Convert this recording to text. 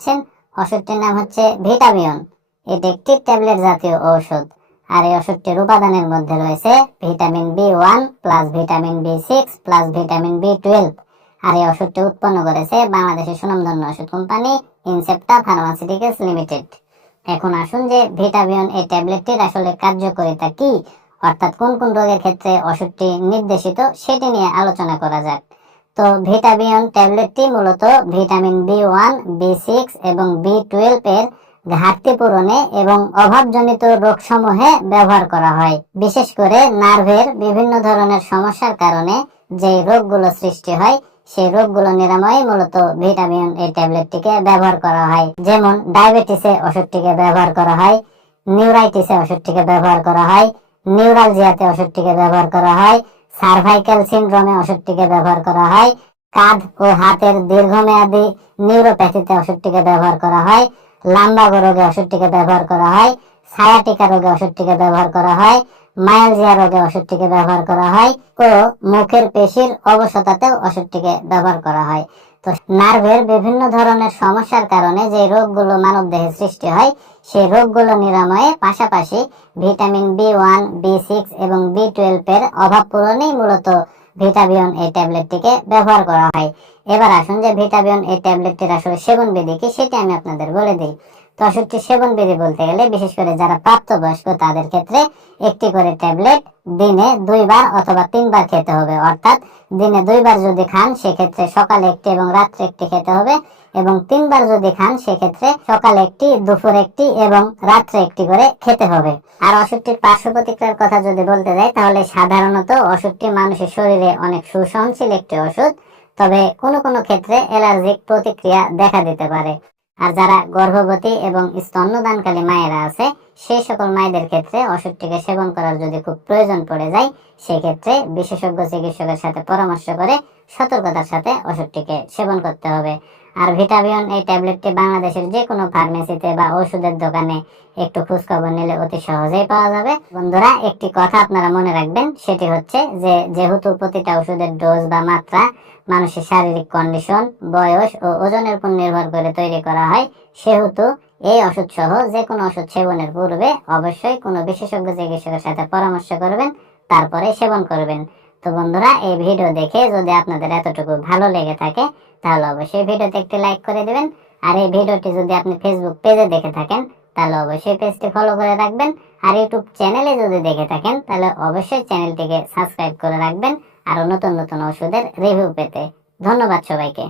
পাচ্ছেন, ওষুধটির নাম হচ্ছে ভিটামিয়ন। এটি একটি ট্যাবলেট জাতীয় ঔষধ। আর এই ওষুধটির উপাদানের মধ্যে রয়েছে vitamin B1 plus vitamin B6 plus vitamin B12। আর এই ওষুধটি উৎপন্ন করেছে বাংলাদেশের সুনামধন্য ওষুধ কোম্পানি ইনসেপ্টা ফার্মাসিউটিক্যালস লিমিটেড। এখন আসুন যে ভিটামিয়ন এই ট্যাবলেটটির আসলে কার্যকারিতা কি, অর্থাৎ কোন কোন রোগের ক্ষেত্রে ওষুধটি নির্দেশিত, সেটি নিয়ে আলোচনা করা যাক। তো ভিটামিয়ন ট্যাবলেটটি মূলত ভিটামিন B1, B6 এবং B12 এর ঘাটতি পূরণে এবং অভাবজনিত রোগসমূহে ব্যবহার করা হয়। বিশেষ করে নার্ভের বিভিন্ন ধরনের সমস্যার কারণে যে রোগগুলো সৃষ্টি হয়, সেই রোগগুলো নিরাময়ে মূলত ভিটামিয়ন এই ট্যাবলেটটিকে ব্যবহার করা হয়। যেমন ডায়াবেটিসে ওষুধটিকে ব্যবহার করা হয়, নিউরাইটিসে ওষুধটিকে ব্যবহার করা হয়, নিউরালজিয়াতে ওষুধটিকে ব্যবহার করা হয়, সার্ভাইকাল সিনড্রোমে ওষুধটিকে ব্যবহার করা হয়, কাঁধ ও হাতের দীর্ঘমেয়াদী নিউরোপ্যাথিতে ওষুধটিকে ব্যবহার করা হয়, লাম্বাগো রোগে ওষুধটিকে ব্যবহার করা হয়, সায়াটিকা রোগে ওষুধটিকে ব্যবহার করা হয়, মায়ালজিয়া রোগে ওষুধটিকে ব্যবহার করা হয় ও মুখের পেশির অবসাদেও ওষুধটিকে ব্যবহার করা হয়। তো নার্ভের বিভিন্ন ধরনের সমস্যার কারণে যে রোগগুলো মানবদেহে সৃষ্টি হয়, সেই রোগগুলো নিরাময়ে পাশাপাশি ভিটামিন B1, B6 এবং B12 এর অভাব পূরণেই মূলত ভিটামিয়ন এই ট্যাবলেটটিকে ব্যবহার করা হয়। এবার আসুন যে ভিটামিয়ন এই ট্যাবলেটটির আসলে সেবন বিধি কি, সেটি আমি আপনাদের বলে দিই। তো ওষুধটির সেবন বিধি বলতে গেলে বিশেষ করে যারা প্রাপ্তবয়স্ক তাদের ক্ষেত্রে একটি করে ট্যাবলেট দিনে 2 বার অথবা 3 বার খেতে হবে। অর্থাৎ দিনে 2 বার যদি খান সেক্ষেত্রে সকালে একটি এবং রাত্রে একটি খেতে হবে, এবং 3 বার যদি খান সেক্ষেত্রে সকালে একটি, দুপুরে একটি এবং রাত্রে একটি করে খেতে হবে। আর ওষুধটির পার্শ্ব প্রতিক্রিয়ার কথা যদি বলতে যাই, তাহলে সাধারণত ওষুধটি মানুষের শরীরে অনেক সুসহনশীল একটি ওষুধ, তবে কোনো কোনো ক্ষেত্রে অ্যালার্জিক প্রতিক্রিয়া দেখা দিতে পারে। আর যারা গর্ভবতী এবং স্তন্যদানকারী মায়েরা আছে, সেই সকল মায়েদের ক্ষেত্রে ওষুধটিকে সেবন করার যদি খুব প্রয়োজন পড়ে যায়, সেক্ষেত্রে বিশেষজ্ঞ চিকিৎসকের সাথে পরামর্শ করে সতর্কতার সাথে ওষুধটিকে সেবন করতে হবে। আর ভিটামিয়ন এই ট্যাবলেটটি বাংলাদেশের যে কোনো ফার্মেসিতে বা ওষুধের দোকানে একটু খোঁজখবর নিলে অতি সহজেই পাওয়া যাবে। বন্ধুরা, একটি কথা আপনারা মনে রাখবেন, সেটি হচ্ছে যে যেহেতু প্রতিটা ওষুধের ডোজ বা মাত্রা মানুষের শারীরিক কন্ডিশন, বয়স ও ওজনের উপর নির্ভর করে তৈরি করা হয়, সেহেতু এই ওষুধ সহ যে কোনো ওষুধ সেবনের পূর্বে অবশ্যই কোনো বিশেষজ্ঞ চিকিৎসকের সাথে পরামর্শ করবেন, তারপরে সেবন করবেন। তো বন্ধুরা, এই ভিডিও দেখে যদি আপনাদের এতটুকু ভালো লেগে থাকে, তাহলে অবশ্যই ভিডিওতে একটি লাইক করে দিবেন। আর এই ভিডিওটি যদি আপনি ফেসবুক পেজে দেখে থাকেন, তাহলে অবশ্যই পেজটি ফলো করে রাখবেন। আর ইউটিউব চ্যানেলে যদি দেখে থাকেন, তাহলে অবশ্যই চ্যানেলটিকে সাবস্ক্রাইব করে রাখবেন আরো নতুন নতুন ওষুধের রিভিউ পেতে। ধন্যবাদ সবাইকে।